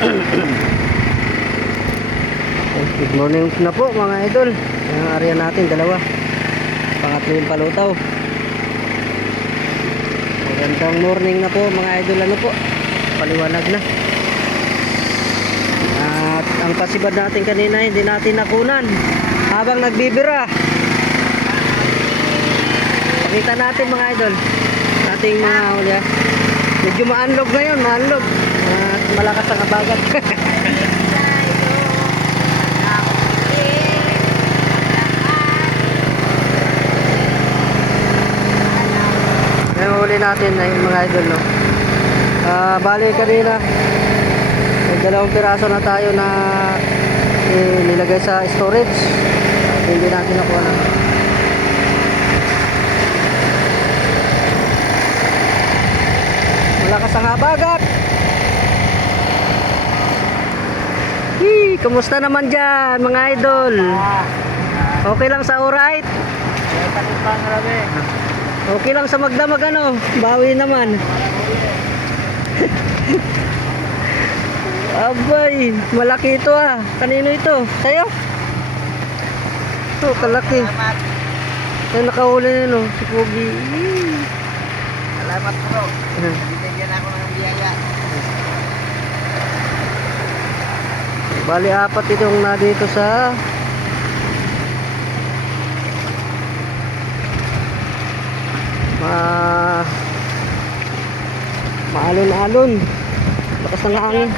Good morning na po mga idol. Ang area natin dalawa. Pangatlo yung palutaw. Magandang morning na po mga idol. Ano po? Paliwanag na. At ang pasibad natin kanina hindi natin nakunan habang nagbibira. Pakita natin mga idol. Ating mga huli. Medyo maanlog ngayon, maanlog. At malakas ang abagat. Huli natin na yung mga idol, no? Bali kanina may dalawang piraso na tayo na nilagay sa storage at hindi natin nakuha na. Malakas ang habagat. Kumusta naman dyan mga idol? Okay lang sa alright? Okay lang sa magdamag ano, bawi naman. Abay, malaki ito ah. Kanino ito? Sa'yo? Ito, kalaki. Ay, nakahuli na no, si Pogi. Salamat bro. Bigyan ako ng biyaya. Bali, apat itong na dito sa maalon-alon. Lakas ng hangin.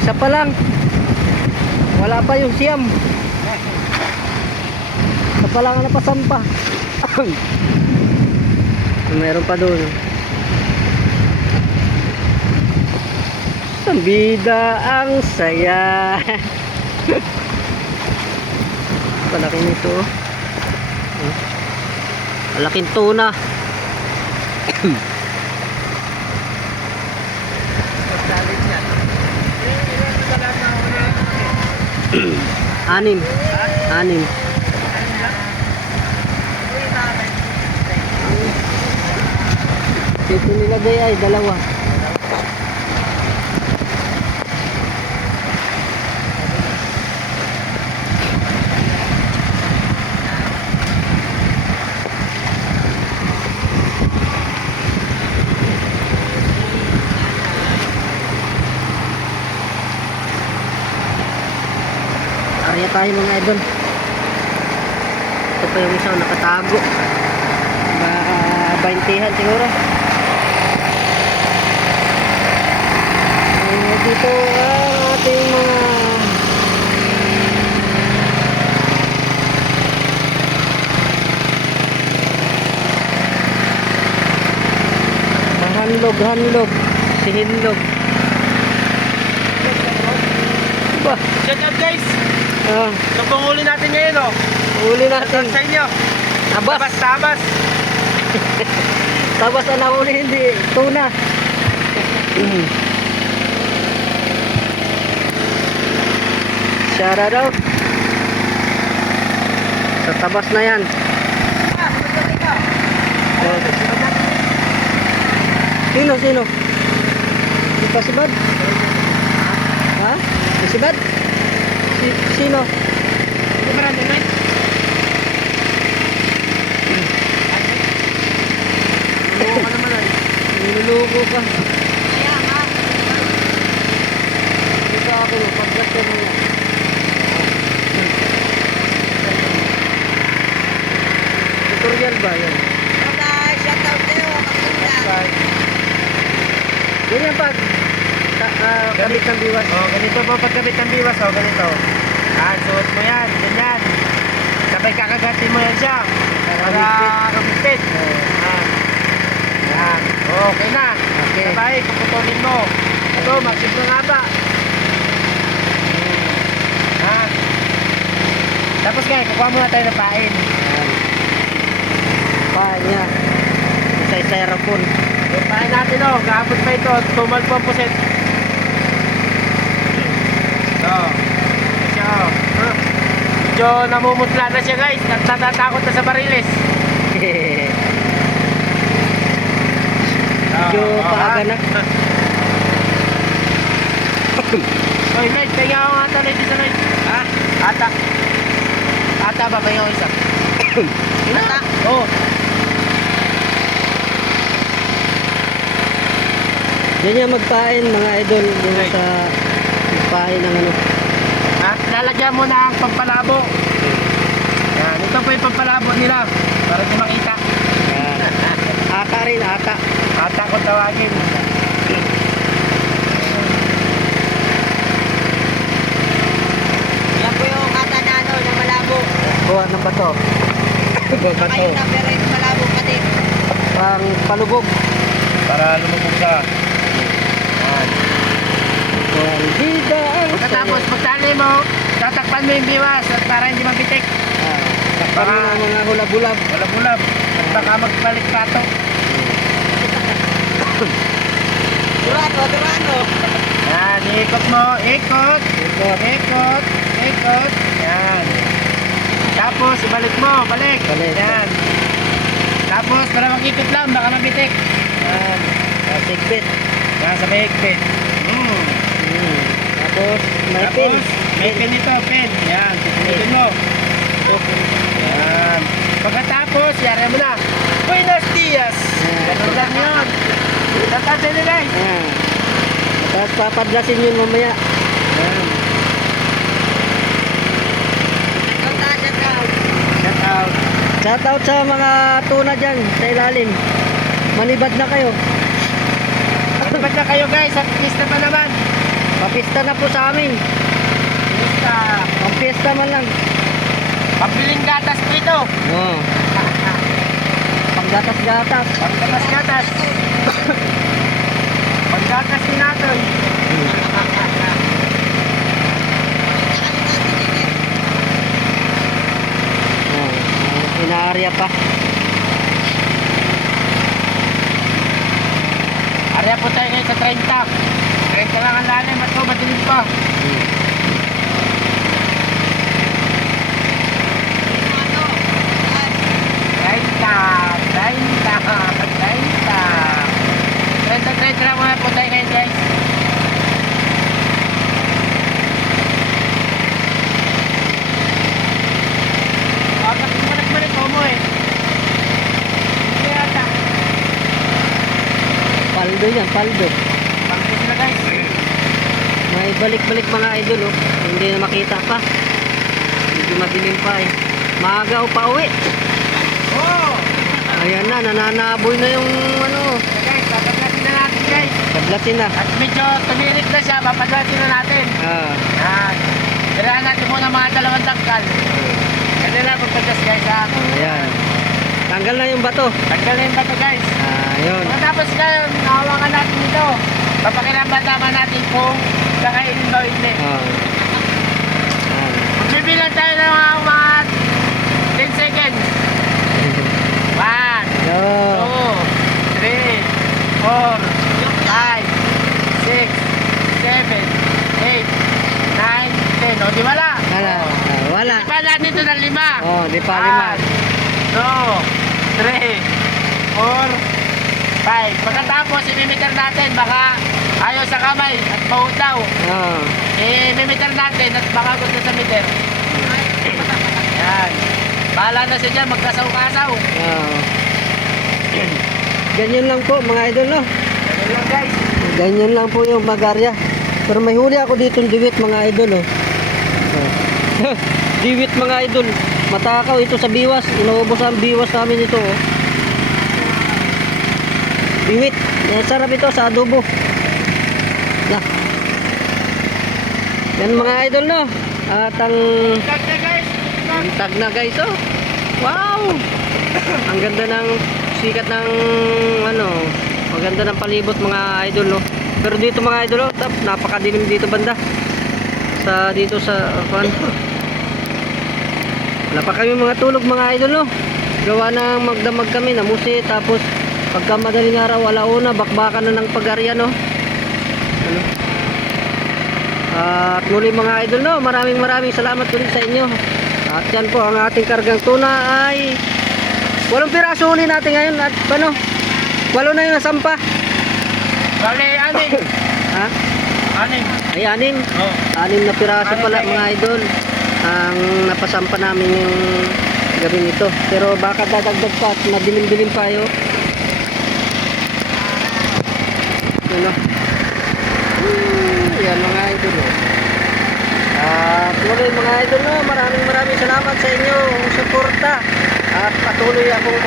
Isa pa lang. Wala pa yung siyam. Isa pa lang ang napasampa. Meron pa doon. Ang bida ang saya. Palaki nito. Malaking tuna. Anim. Anim. Dito nilagay ay dalawa. Area tayo mga idol. Ito pa yung isa nakatago. Baintihan siguro. Dito ang ating mga hanlog. Si Hinlog. Ba? Shout out guys. Ito pong huli natin ngayon oh. Huli natin. Sa inyo. Tabas. Tabas ang nahuli, hindi tuna. Shout out. Sa tabas na yan. Sino? Si Pasibad? Ha? Pasibad? Sino? Hindi marami na. Niluluko ka naman ay. Niluluko ka. Dito ako, pagkat ka mo yan. Tutorial ba yan? Shout out kayo. Ganyan pag kabit ng biwas. Oh, ganito po pagkabit ng biwas oh, ganito. Suot mo yan, ganyan. Sabay kakagatin mo yan siya. Para kabipit. Yan. Okay na. Okay. Sabay, kuputulin mo. Ito, magsip ng haba. Tapos guys, kukuha muna tayo ng pain. Pain niya. Isa-styrofoam. Yung pain natin oh, kahapon pa ito, tumal po ang puset. Siya oh. Medyo namumutla na siya guys, natatakot na sa bariles. Medyo paaga na. Oy, Lloyd, pahinga ako nga ata, Lloyd, isa, Lloyd. Ha? Ata. Ata ba, pahinga ako isa? Ata? Oo. Yan yung magpain mga idol. Yung Okay. sa magpain ng ano. At lalagyan mo na ang pampalabo. Yan, ito po yung pampalabo nila. Para di makita. Yan. Aka rin, aka. Ata kung tawagin. Yan po yung kata na ano, na malabo. Buwan ng bato. Kayo na pero yung malabo pati. Pang palubog. Para lumubog ka. Yan. Ang bida ang Pagkatapos magtali mo, tatakpan mo yung biwas at para hindi mabitik. Takpan mo ng mga hulab-hulab. Bulab-bulab. At baka magbalik kato. Durano. Yan, ikot mo. Ikot. Ikot. Ikot. Ikot. Yan. Tapos, ibalik mo. Balik. Balik. Yan. Tapos, para mag-ikot lang, baka mabitik. Yan. Sigpit. Yan, sa may higpit. Tapos may pin. Tapos, may pin ito, pin. Yan, susunodin mo. Yan. Pagkatapos, yari mo na. Buenos dias. Ganun lang yun. Tatante na guys. Yan. Tapos papadlasin yun mamaya. Yan. Shout out. Shout out sa mga tuna dyan sa ilalim. Manibad na kayo. Ba't na kayo guys? At pista pa naman. Papista na po sa amin. Pista. Pampiesta man lang. Pabiling gatas dito. Oo. Panggatas-gatas. Pagkatas-gatas. Paggatas din natin. Inaarya pa. Arya po tayo ngayon sa 30. 30 lang ang lalim at ko, madilim pa. 30 lang mga po tayo ngayon guys. Bakit balik-balik mo eh? Hindi yata. Paldo yan, paldo. Pagkis na guys. May balik-balik mga idol oh. Hindi na makita pa. Hindi madilim pa eh. Maaga o pa uwi. Oh! Ayan na, nananaboy na yung ano. Guys, papaglasin na natin guys. Tablasin na. At medyo tumirik na siya, papaglasin na natin. Ah. Yan. Kailangan natin muna mga 2 tangkal. Ganun lang pagpaglas guys ha. Ayan. Tanggal na yung bato. Tanggalin ba ito guys? Ayun. Pagkatapos ngayon, nahawakan natin ito. Papakilambatan natin kung kakainin ba o hindi. Ah. Ayan. Magbibilang tayo ng mga 10 seconds. 1, 2, 3, 4, 5, 6, 7, 8, 9, 10. O, di wala? Wala. Ah, wala. Di pa natin ito ng 5. Oh, di pa 5. 2, 3, 4, 5. Pagkatapos, imimiter natin. Baka ayaw sa kamay at pahod daw. Oh. Imimiter natin at baka gusto sa meter. Yan. Bahala na siya dyan, magkasaw-kasaw. Oh. Ganyan lang po mga idol no. Ganun lang guys. Ganyan lang po yung magarya. Pero may huli ako dito ng diwit mga idol oh. Oh. Diwit mga idol. Matakaw ito sa biwas. Inuubos ang biwas namin ito oh. Diwit. Sarap ito sa adobo. Nah. Yan mga idol no. At ang Tag na guys. tag na guys oh. Wow. Ang ganda ng sikat ng ano. Maganda ng palibot mga idol no. Pero dito mga idol oh, napakadilim dito banda. Dito sa kuan. Wala pa kami mga tulog mga idol no. Gawa ng magdamag kami, namusi tapos pagka madaling araw alauna bakbakan na ng pag-arya no. Ano? At muli mga idol no, maraming salamat ulit sa inyo. At yan po ang ating kargang tuna ay 8 piraso uli natin ngayon at ano? 8 na yung nasampa. Bali, anin. Ha? Anim. Ay, 6. Oh. 6 na piraso Ano pala tayo? mga idol. Ang napasampa namin yung gabi nito. Pero baka dadagdag pa at madilim-dilim pa yun. Yun o. Yan mga idol o. At muli mga idol no, maraming salamat sa inyong suporta. At patuloy akong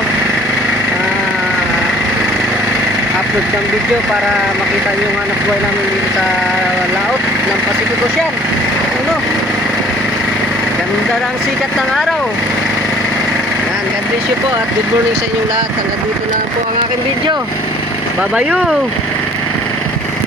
upload ng video para makita nyo yung anak buhay namin dito sa laot ng Pacific Ocean. Ano? Ganda ng sikat ng araw. Yan, God bless you po at good morning sa inyong lahat. Hanggang dito na po ang aking video. Bye-bye!